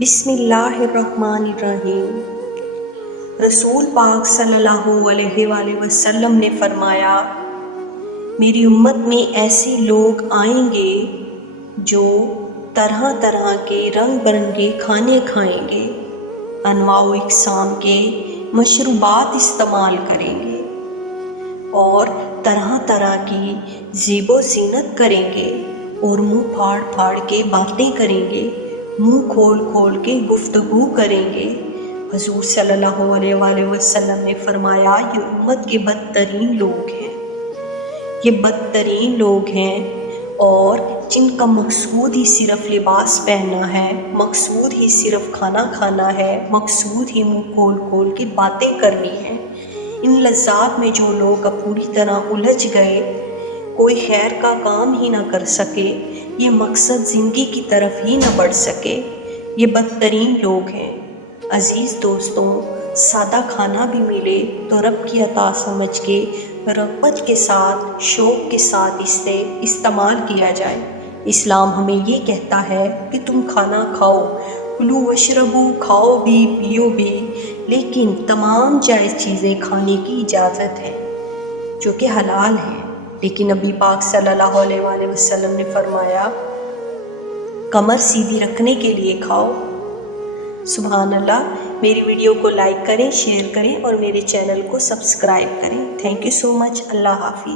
बिस्मिल्लाहिर्रहमानिर्रहीम। रसूल पाक सल्लल्लाहु अलैहि वसल्लम ने फरमाया, मेरी उम्मत में ऐसे लोग आएंगे जो तरह तरह के रंग बिरंगे खाने खाएंगे, अनवाउ इकसाम के मशरूबात इस्तेमाल करेंगे और तरह तरह की ज़ेबो ज़ीनत करेंगे और मुंह फाड़ फाड़ के बातें करेंगे, मुंह खोल खोल के गुफ्तगू करेंगे। हुज़ूर सल्लल्लाहु अलैहि वसल्लम ने फरमाया, ये उम्मत के बदतरीन लोग हैं, ये बदतरीन लोग हैं और जिनका मकसूद ही सिर्फ लिबास पहनना है, मकसूद ही सिर्फ खाना खाना है, मकसूद ही मुंह खोल खोल के बातें करनी है। इन लज़्ज़ात में जो लोग पूरी तरह उलझ गए, कोई खैर का काम ही ना कर सके, ये मकसद ज़िंदगी की तरफ ही ना बढ़ सके, ये बदतरीन लोग हैं। अज़ीज़ दोस्तों, सादा खाना भी मिले तो रब की अता समझ के रग़बत के साथ, शौक़ के साथ इसे इस्तेमाल किया जाए। इस्लाम हमें ये कहता है कि तुम खाना खाओ, कुलू वशरबू, खाओ भी पियो भी, लेकिन तमाम जायज़ चीज़ें खाने की इजाज़त है जो कि हलाल हैं। लेकिन नबी पाक सल्लल्लाहु अलैहि वसल्लम ने फरमाया, कमर सीधी रखने के लिए खाओ। सुभान अल्लाह। मेरी वीडियो को लाइक करें, शेयर करें और मेरे चैनल को सब्सक्राइब करें। Thank you so much. अल्लाह हाफ़िज़।